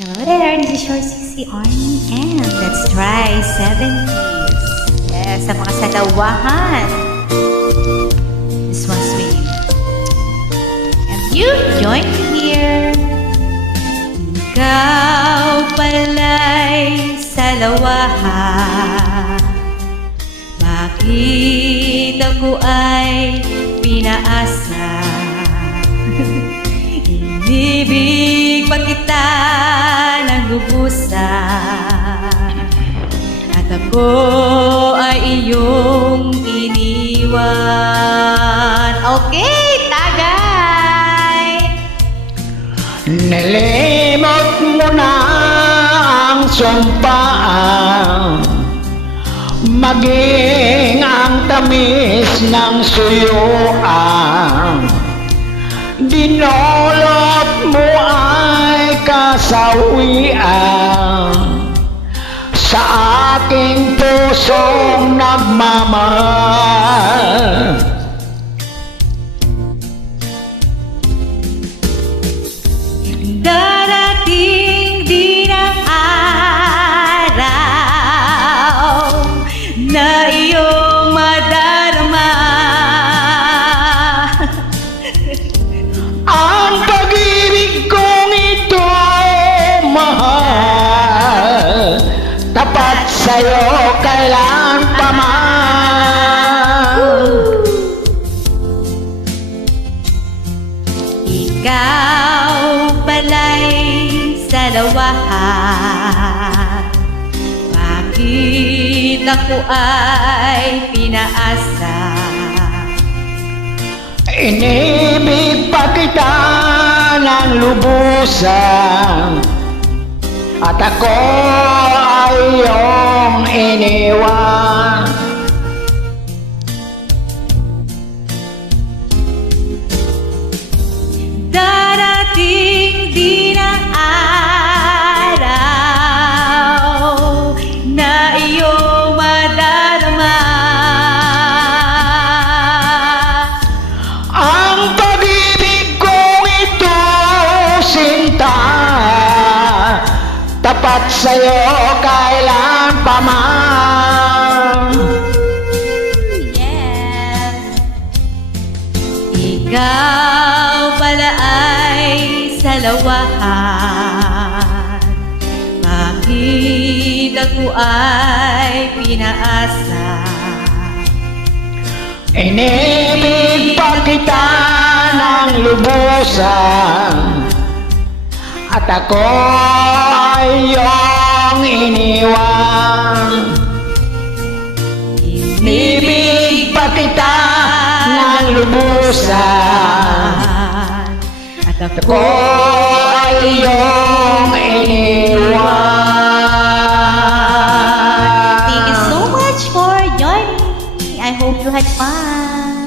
Hello there, this is your CC Army and let's try 70s. Yes, sa mga salawahan. This one's sweet. And you join me here. Ikaw pala'y salawahan. Bakit ako ay pinaasa? Inibig pa kita ng lubusan at ako ay iyong iniwan. Okay, tagay! Nalimot mo na ang sumpaan, maging ang tamis ng suyuan. Dinolot mo ay kasawian sa aking pusong nagmamahal. Darating din ang araw na iyong madarama. Ang pag-ibig kong ito, mahal, tapat sa'yo kailan pa man. Ikaw pala'y salawahan. Bakit ako ay pinaasa? Inibig pa kita ng lubusan at ako ay iyong iniwan. Darating din ang araw na iyong madarama. Ang pag-ibig kong ito, sinta, tapat sa'yo kailan pa man. Yes. Ikaw pala ay salawahan. Bakit ako ay pinaasa? Inibig pa kita ng lubusan at ako ay iyong iniwan. Inibig pa kita ng lubusan at ako ay iyong iniwan. Thank you so much for joining me. I hope you had fun.